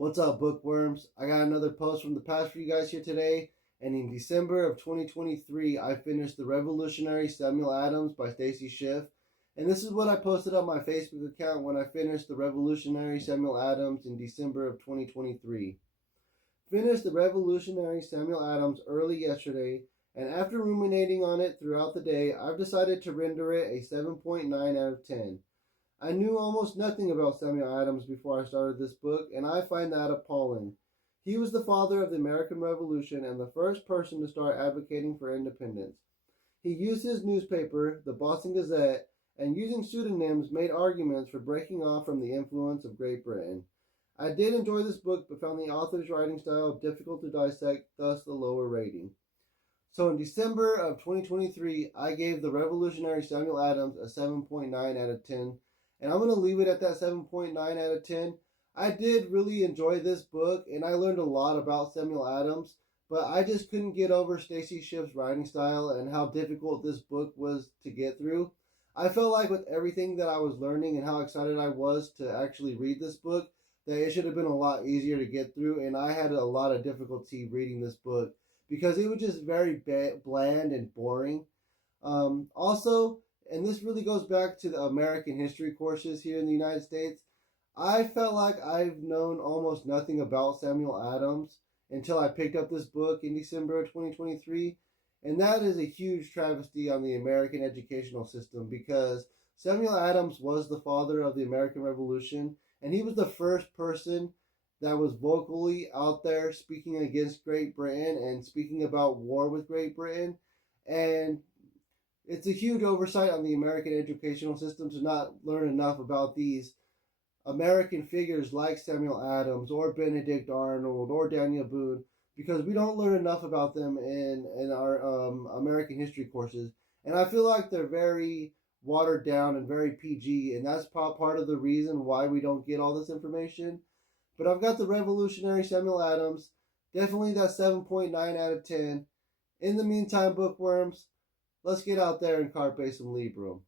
What's up, bookworms? I got another post from the past for you guys here today. And in December of 2023, I finished The Revolutionary Samuel Adams by Stacy Schiff. And this is what I posted on my Facebook account when I finished The Revolutionary Samuel Adams in December of 2023. Finished The Revolutionary Samuel Adams early yesterday, and after ruminating on it throughout the day, I've decided to render it a 7.9 out of 10. I knew almost nothing about Samuel Adams before I started this book, and I find that appalling. He was the father of the American Revolution and the first person to start advocating for independence. He used his newspaper, the Boston Gazette, and using pseudonyms made arguments for breaking off from the influence of Great Britain. I did enjoy this book, but found the author's writing style difficult to dissect, thus the lower rating. So in December of 2023, I gave The Revolutionary Samuel Adams a 7.9 out of 10. And I'm going to leave it at that 7.9 out of 10. I did really enjoy this book, and I learned a lot about Samuel Adams, but I just couldn't get over Stacy Schiff's writing style and how difficult this book was to get through. I felt like with everything that I was learning and how excited I was to actually read this book, that it should have been a lot easier to get through, and I had a lot of difficulty reading this book because it was just very bland and boring. Also, and this really goes back to the American history courses here in the United States, I felt like I've known almost nothing about Samuel Adams until I picked up this book in December of 2023. And that is a huge travesty on the American educational system because Samuel Adams was the father of the American Revolution, and he was the first person that was vocally out there speaking against Great Britain and speaking about war with Great Britain. And it's a huge oversight on the American educational system to not learn enough about these American figures like Samuel Adams or Benedict Arnold or Daniel Boone, because we don't learn enough about them in our American history courses. And I feel like they're very watered down and very PG, and that's part of the reason why we don't get all this information. But I've got The Revolutionary Samuel Adams, definitely that 7.9 out of 10. In the meantime, bookworms, let's get out there and carpe some Librum.